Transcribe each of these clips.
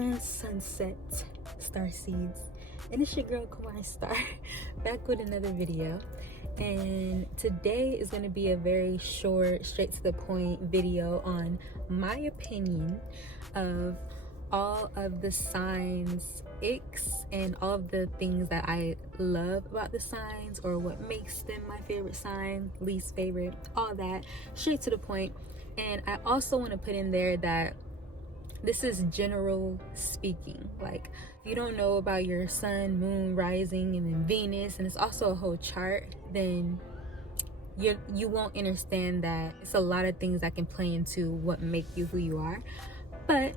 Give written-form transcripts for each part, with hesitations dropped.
Grand Sunset Starseeds, and it's your girl Kamarithouu back with another video. And today is going to be a very short, straight to the point video on my opinion of all of the signs icks and all of the things that I love about the signs, or what makes them my favorite sign, least favorite, all that, straight to the point. And I also want to put in there that this is general speaking. Like, if you don't know about your sun, moon, rising, and then Venus, and it's also a whole chart, then you won't understand that it's a lot of things that can play into what make you who you are. But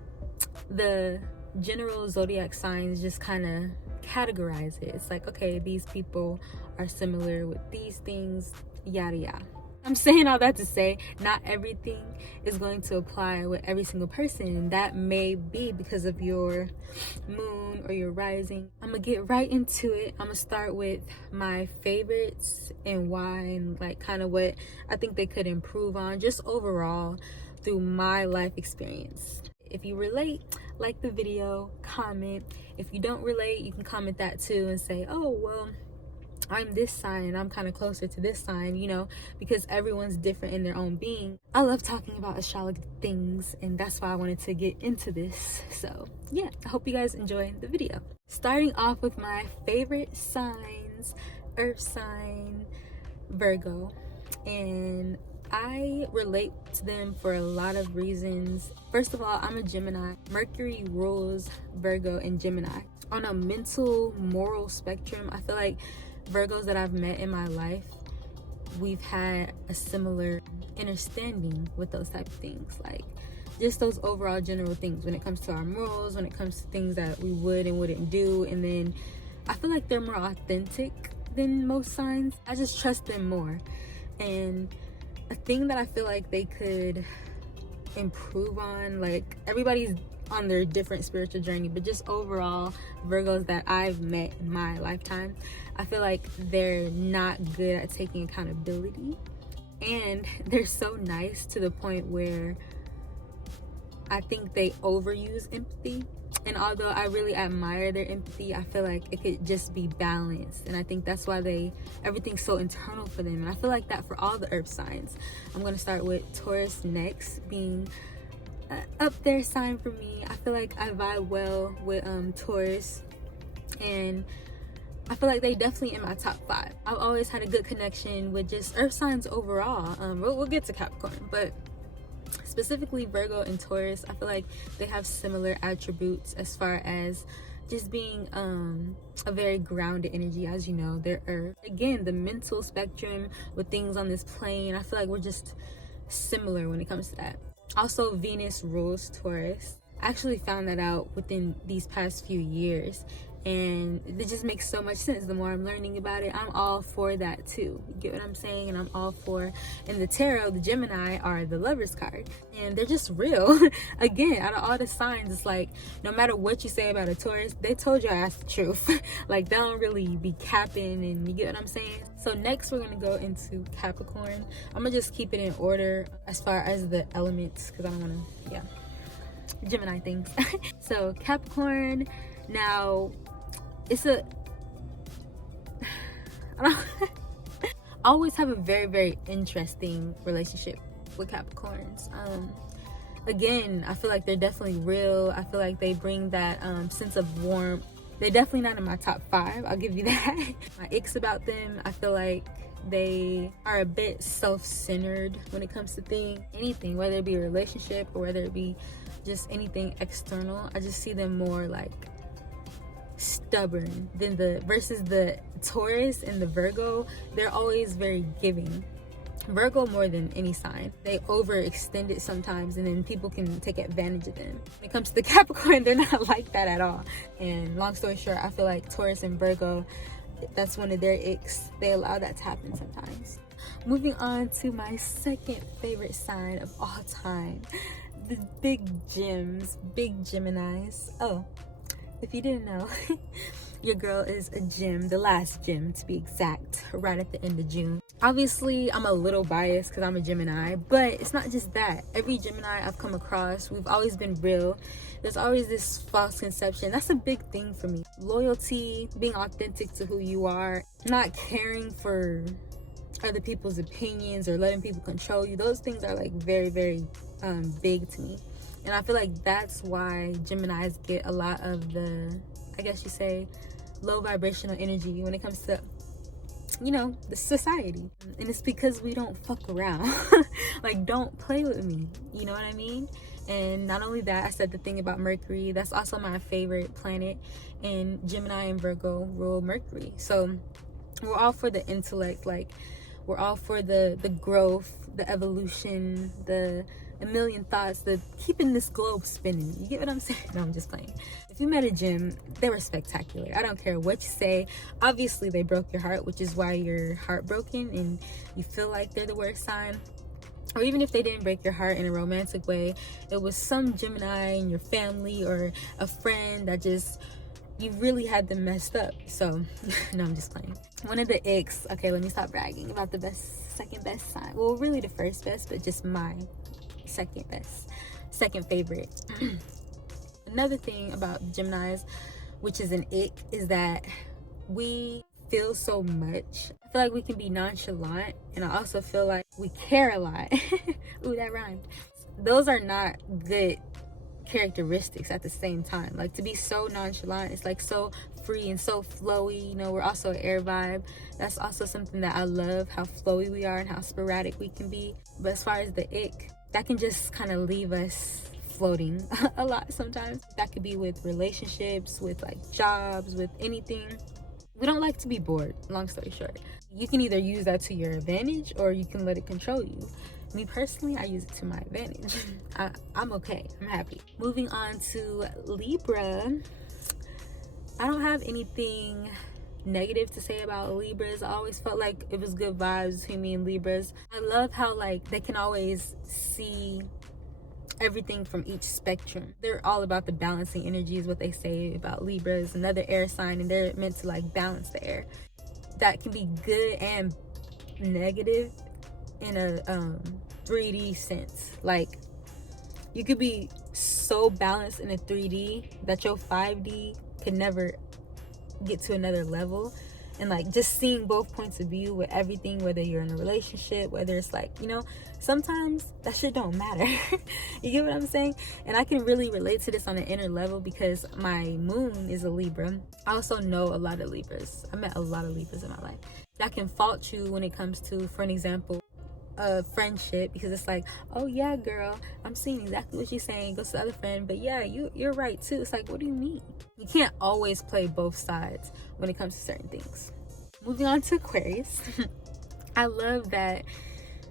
the general zodiac signs just kind of categorize it. It's like, okay, these people are similar with these things, yada yada. I'm saying all that to say not everything is going to apply with every single person, and that may be because of your moon or your rising. I'm gonna get right into it. I'm gonna start with my favorites and why, and like kind of what I think they could improve on just overall through my life experience. If you relate, like the video, comment. If you don't relate, you can comment that too and say, oh well, I'm this sign and I'm kind of closer to this sign, you know, because everyone's different in their own being. I love talking about astrology things, and that's why I wanted to get into this. So yeah, I hope you guys enjoy the video. Starting off with my favorite signs, earth sign, Virgo. And I relate to them for a lot of reasons. First of all, I'm a Gemini. Mercury rules Virgo and Gemini. On a mental, moral spectrum, I feel like Virgos that I've met in my life, we've had a similar understanding with those type of things, like just those overall general things when it comes to our morals, when it comes to things that we would and wouldn't do. And then I feel like they're more authentic than most signs. I just trust them more. And a thing that I feel like they could improve on, like everybody's on their different spiritual journey, but just overall, Virgos that I've met in my lifetime, I feel like they're not good at taking accountability, and they're so nice to the point where I think they overuse empathy. And although I really admire their empathy, I feel like it could just be balanced, and I think that's why everything's so internal for them. And I feel like that for all the earth signs. I'm going to start with Taurus next, being up there sign for me. I feel like I vibe well with Taurus, and I feel like they definitely in my top 5. I've always had a good connection with just earth signs overall. We'll get to Capricorn, but specifically Virgo and Taurus, I feel like they have similar attributes as far as just being a very grounded energy. As you know, they're earth. Again, the mental spectrum with things on this plane, I feel like we're just similar when it comes to that. Also, Venus rules Taurus. I actually found that out within these past few years, and it just makes so much sense. The more I'm learning about it, I'm all for that too. You get what I'm saying? And I'm all for, in the tarot, the Gemini are the Lovers card, and they're just real. Again, out of all the signs, it's like no matter what you say about a Taurus, they told your ass the truth. Like, they don't really be capping, and you get what I'm saying? So next we're gonna go into Capricorn. I'm gonna just keep it in order as far as the elements, because I don't want to, Gemini things. So Capricorn, now it's I always have a very, very interesting relationship with Capricorns. Again, I feel like they're definitely real. I feel like they bring that sense of warmth. They're definitely not in my top 5, I'll give you that. My icks about them, I feel like they are a bit self-centered when it comes to anything, whether it be a relationship or whether it be just anything external. I just see them more like stubborn than versus the Taurus and the Virgo. They're always very giving. Virgo more than any sign. They overextend it sometimes, and then people can take advantage of them. When it comes to the Capricorn, they're not like that at all. And long story short, I feel like Taurus and Virgo, that's one of their icks. They allow that to happen sometimes. Moving on to my second favorite sign of all time, the big gems, big Geminis. Oh, if you didn't know, your girl is a gem, the last gem to be exact, right at the end of June. Obviously, I'm a little biased because I'm a Gemini, but it's not just that. Every Gemini I've come across, we've always been real. There's always this false conception. That's a big thing for me. Loyalty, being authentic to who you are, not caring for other people's opinions or letting people control you. Those things are like very, very big to me. And I feel like that's why Geminis get a lot of the, I guess you say, low vibrational energy when it comes to, you know, the society. And it's because we don't fuck around. Like, don't play with me, you know what I mean? And not only that, I said the thing about Mercury, that's also my favorite planet, and Gemini and Virgo rule Mercury. So we're all for the intellect, like we're all for the growth, the evolution, the a million thoughts, the keeping this globe spinning. You get what I'm saying? No, I'm just playing. If you met a Gem, they were spectacular. I don't care what you say. Obviously, they broke your heart, which is why you're heartbroken and you feel like they're the worst sign. Or even if they didn't break your heart in a romantic way, it was some Gemini in your family or a friend that just, you really had them messed up. So, no, I'm just playing. One of the icks, okay, let me stop bragging about the second best sign. Well, really the first best, but just my second favorite. Another thing about Geminis, which is an ick, is that we feel so much. I feel like we can be nonchalant, and I also feel like we care a lot. Ooh, that rhymed. Those are not good characteristics at the same time. Like, to be so nonchalant, it's like so free and so flowy. You know, we're also an air vibe. That's also something that I love, how flowy we are and how sporadic we can be. But as far as the ick, that can just kind of leave us floating a lot sometimes. That could be with relationships, with like jobs, with anything. We don't like to be bored, long story short. You can either use that to your advantage or you can let it control you. Me personally, I use it to my advantage. I'm okay, I'm happy. Moving on to Libra. I don't have anything negative to say about Libras. I always felt like it was good vibes between me and Libras. I love how like they can always see everything from each spectrum. They're all about the balancing energy is what they say about Libras, another air sign, and they're meant to like balance the air. That can be good and negative in a 3D sense. Like, you could be so balanced in a 3D that your 5D could never get to another level. And like, just seeing both points of view with everything, whether you're in a relationship, whether it's like, you know, sometimes that shit don't matter. You get what I'm saying? And I can really relate to this on an inner level because my moon is a Libra. I also know a lot of Libras. I met a lot of Libras in my life that can fault you when it comes to, for an example, a friendship, because it's like, oh yeah girl, I'm seeing exactly what you're saying, goes to the other friend, but yeah, you're right too. It's like, what do you mean? You can't always play both sides when it comes to certain things. Moving on to Aquarius. I love that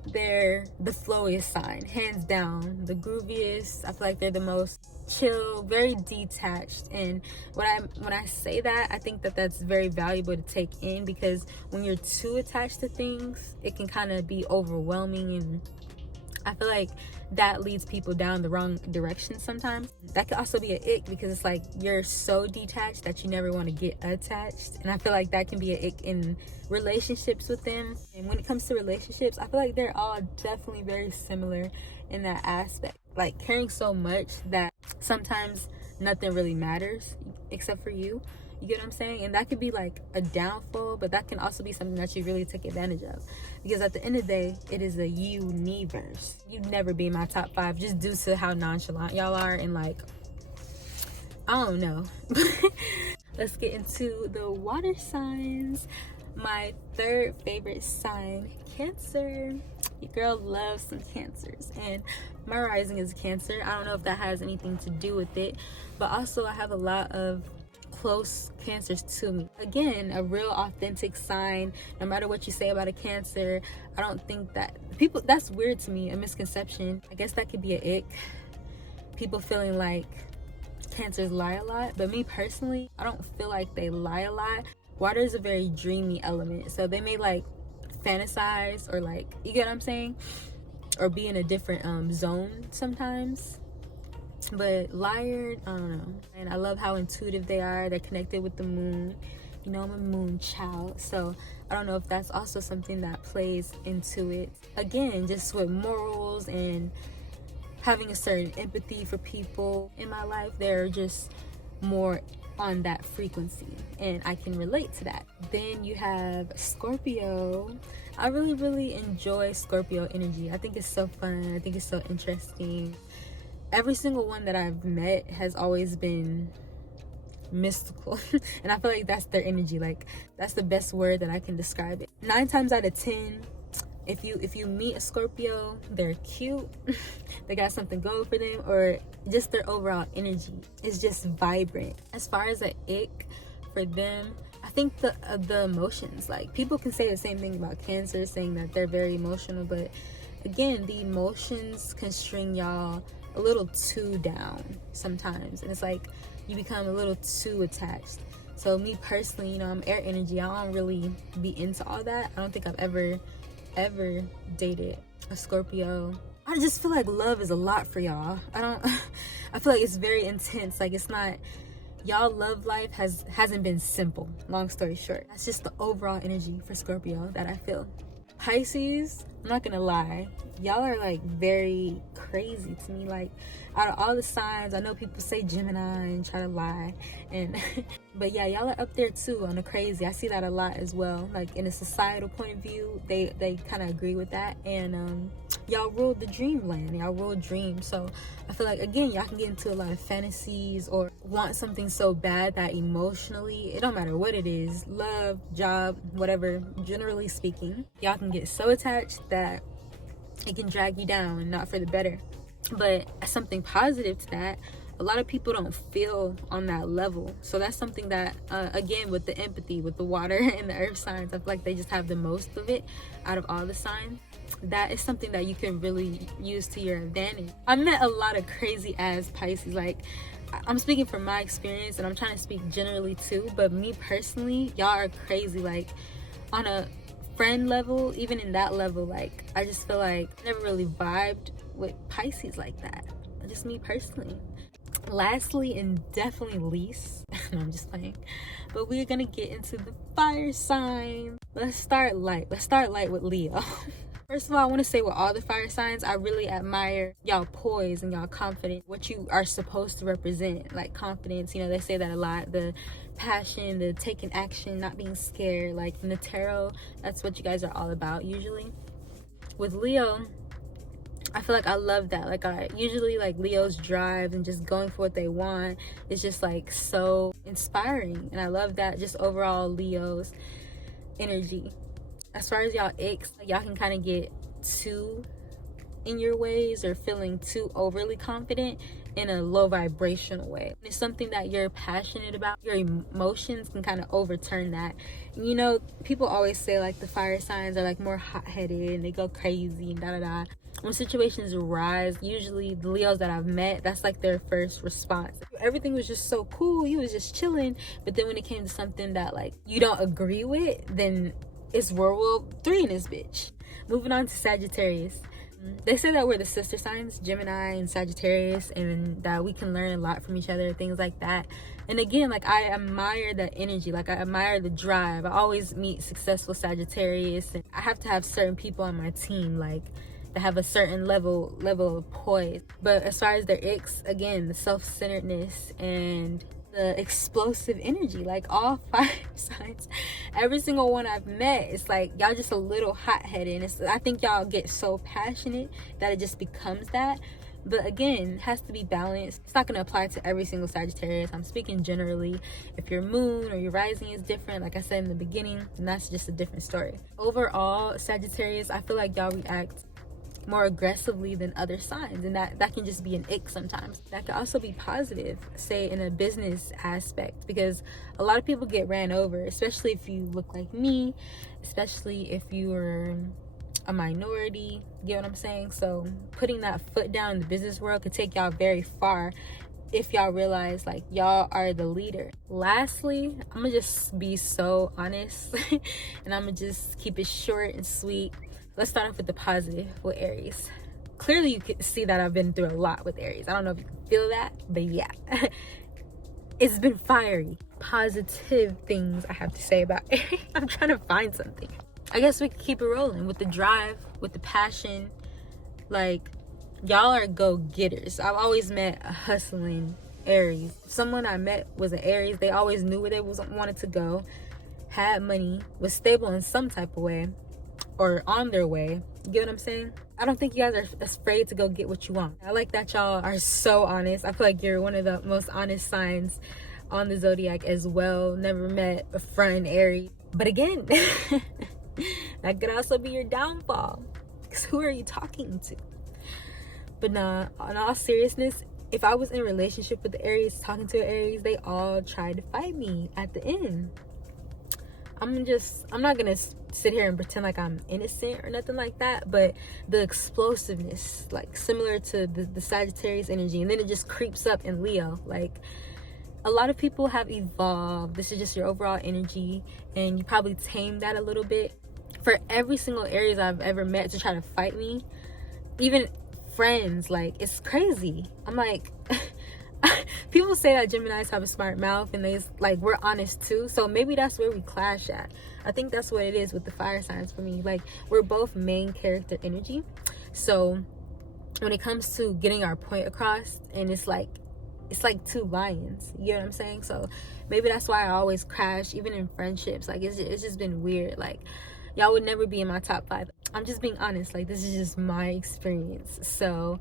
they're the flowiest sign, hands down, the grooviest. I feel like they're the most chill, very detached. And when I say that, I think that that's very valuable to take in, because when you're too attached to things, it can kind of be overwhelming, and I feel like that leads people down the wrong direction sometimes. That could also be an ick, because it's like you're so detached that you never want to get attached, and I feel like that can be an ick in relationships with them. And when it comes to relationships, I feel like they're all definitely very similar in that aspect, like caring so much that sometimes nothing really matters except for you. You get what I'm saying? And that could be like a downfall, but that can also be something that you really take advantage of, because at the end of the day, it is a universe. You'd never be in my top 5 just due to how nonchalant y'all are, and like, I don't know. Let's get into the water signs. My third favorite sign, Cancer. Your girl loves some Cancers, and my rising is Cancer. I don't know if that has anything to do with it, but also I have a lot of close Cancers to me. Again, a real authentic sign. No matter what you say about a Cancer, I don't think that people, that's weird to me, a misconception. I guess that could be an ick. People feeling like Cancers lie a lot, but me personally, I don't feel like they lie a lot. Water is a very dreamy element, so they may like fantasize, or like, you get what I'm saying, or be in a different zone sometimes. But liar, I don't know. And I love how intuitive they are. They're connected with the moon, You know, I'm a moon child, so I don't know if that's also something that plays into it. Again, just with morals and having a certain empathy for people in my life, they're just more on that frequency, and I can relate to that. Then you have Scorpio. I really enjoy Scorpio energy. I think it's so fun. I think it's so interesting. Every single one that I've met has always been mystical and I feel like that's their energy. Like, that's the best word that I can describe it. 9 times out of 10, if you meet a Scorpio, they're cute, they got something going for them, or just their overall energy is just vibrant. As far as an ick for them, I think the emotions, like, people can say the same thing about Cancer, saying that they're very emotional, but again, the emotions can string y'all a little too down sometimes, and it's like you become a little too attached. So me personally, you know, I'm air energy. I don't really be into all that. I don't think I've ever dated a Scorpio. I just feel like love is a lot for y'all. I feel like it's very intense. Like, it's not, y'all love life hasn't been simple, long story short. That's just the overall energy for Scorpio that I feel. Pisces, I'm not gonna lie, y'all are like very crazy to me. Like, out of all the signs, I know people say Gemini and try to lie, and but yeah, y'all are up there too on the crazy. I see that a lot as well. Like, in a societal point of view, they kind of agree with that, and y'all rule the dreamland, y'all rule dreams. So I feel like, again, y'all can get into a lot of fantasies or want something so bad that emotionally, it don't matter what it is, love, job, whatever, generally speaking, y'all can get so attached that it can drag you down, and not for the better. But something positive to that, a lot of people don't feel on that level. So that's something that, again, with the empathy, with the water and the earth signs, I feel like they just have the most of it out of all the signs. That is something that you can really use to your advantage. I met a lot of crazy ass Pisces. Like, I'm speaking from my experience, and I'm trying to speak generally too, but me personally, y'all are crazy. Like, on a friend level, even in that level, like, I just feel like I never really vibed with Pisces like that. Just me personally. Lastly, and definitely least, no, I'm just playing, but we're gonna get into the fire sign. Let's start light with Leo. First of all, I want to say, with all the fire signs, I really admire y'all poise and y'all confidence, what you are supposed to represent. Like, confidence, you know, they say that a lot. The passion, the taking action, not being scared. Like, in the tarot, that's what you guys are all about usually. With Leo, I feel like I love that. Like, I usually like Leo's drive and just going for what they want. It's just like so inspiring, and I love that. Just overall Leo's energy. As far as y'all icks, y'all can kind of get too in your ways or feeling too overly confident in a low vibrational way. It's something that you're passionate about. Your emotions can kind of overturn that. You know, people always say like the fire signs are like more hot-headed and they go crazy and da-da-da. When situations arise, usually the Leos that I've met, that's like their first response. Everything was just so cool, you was just chilling, but then when it came to something that like you don't agree with, then it's World War 3 in this bitch. Moving on to Sagittarius. They say that we're the sister signs, Gemini and Sagittarius, and that we can learn a lot from each other, things like that. And again, like, I admire that energy. Like, I admire the drive. I always meet successful Sagittarius, and I have to have certain people on my team, like, that have a certain level of poise. But as far as their icks, again, the self-centeredness and the explosive energy, like all fire signs, every single one I've met, it's like y'all just a little hot-headed, and I think y'all get so passionate that it just becomes that. But again, it has to be balanced. It's not going to apply to every single Sagittarius. I'm speaking generally. If your moon or your rising is different, like I said in the beginning, then that's just a different story. Overall, Sagittarius, I feel like y'all react more aggressively than other signs, and that can just be an ick sometimes. That could also be positive, say in a business aspect, because a lot of people get ran over, especially if you look like me, especially if you are a minority, you get what I'm saying? So putting that foot down in the business world could take y'all very far if y'all realize like y'all are the leader. Lastly, I'm gonna just be so honest and I'm gonna just keep it short and sweet. Let's start off with the positive with Aries. Clearly you can see that I've been through a lot with Aries. I don't know if you can feel that, but yeah. it's been fiery. Positive things I have to say about Aries. I'm trying to find something. I guess we could keep it rolling with the drive, with the passion. Like, y'all are go-getters. I've always met a hustling Aries. Someone I met was an Aries. They always knew where they wanted to go, had money, was stable in some type of way, or on their way. You get what I'm saying? I don't think you guys are afraid to go get what you want. I like that y'all are so honest. I feel like you're one of the most honest signs on the zodiac as well. Never met a front Aries. But again, that could also be your downfall. Because who are you talking to? But nah, in all seriousness, if I was in a relationship with the Aries, talking to an Aries, they all tried to fight me at the end. I'm not gonna sit here and pretend like I'm innocent or nothing like that, but the explosiveness, like similar to the Sagittarius energy, and then it just creeps up in Leo. Like, a lot of people have evolved. This is just your overall energy, and you probably tamed that a little bit. For every single Aries I've ever met to try to fight me, even friends, like, it's crazy. I'm like, people say that Geminis have a smart mouth, and we're honest too. So maybe that's where we clash at. I think that's what it is with the fire signs for me. Like, we're both main character energy. So when it comes to getting our point across, and it's like two lions, you know what I'm saying? So maybe that's why I always crash, even in friendships. Like, it's just been weird. Like, y'all would never be in my top 5. I'm just being honest. Like, this is just my experience. So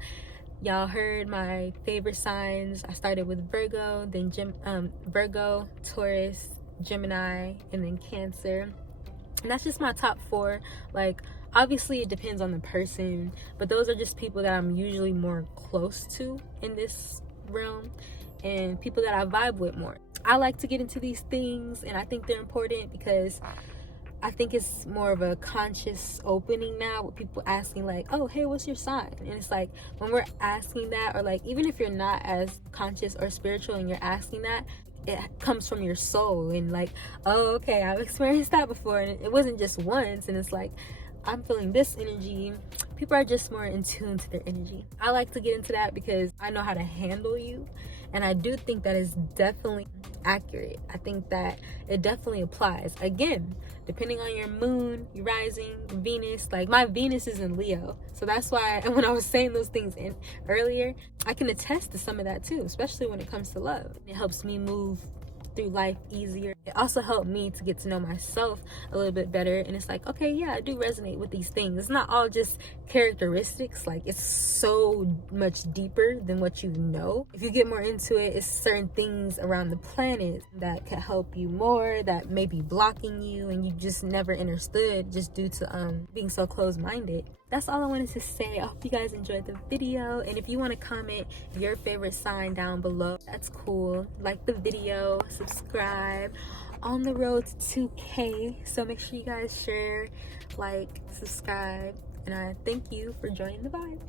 y'all heard my favorite signs. I started with Virgo, then Virgo, Taurus, Gemini, and then Cancer. And that's just my top 4. Like, obviously it depends on the person, but those are just people that I'm usually more close to in this realm, and people that I vibe with more. I like to get into these things, and I think they're important because I think it's more of a conscious opening now, with people asking like, oh, hey, what's your sign? And it's like, when we're asking that, or like, even if you're not as conscious or spiritual and you're asking that, it comes from your soul, and like, oh, okay, I've experienced that before, and it wasn't just once, and it's like, I'm feeling this energy. People are just more in tune to their energy. I like to get into that because I know how to handle you, and I do think that is definitely accurate. I think that it definitely applies. Again, depending on your moon, your rising, Venus. Like, my Venus is in Leo, so that's why when I was saying those things earlier, I can attest to some of that too, especially when it comes to love. It helps me move through life easier. It also helped me to get to know myself a little bit better, and it's like, okay, yeah, I do resonate with these things. It's not all just characteristics. Like, it's so much deeper than what you know. If you get more into it, it's certain things around the planet that can help you more, that may be blocking you, and you just never understood just due to being so closed-minded. That's all I wanted to say. I hope you guys enjoyed the video, and if you want to comment your favorite sign down below, that's cool. Like the video, subscribe. On the road to 2K, so make sure you guys share, like, subscribe, and I thank you for joining the vibe.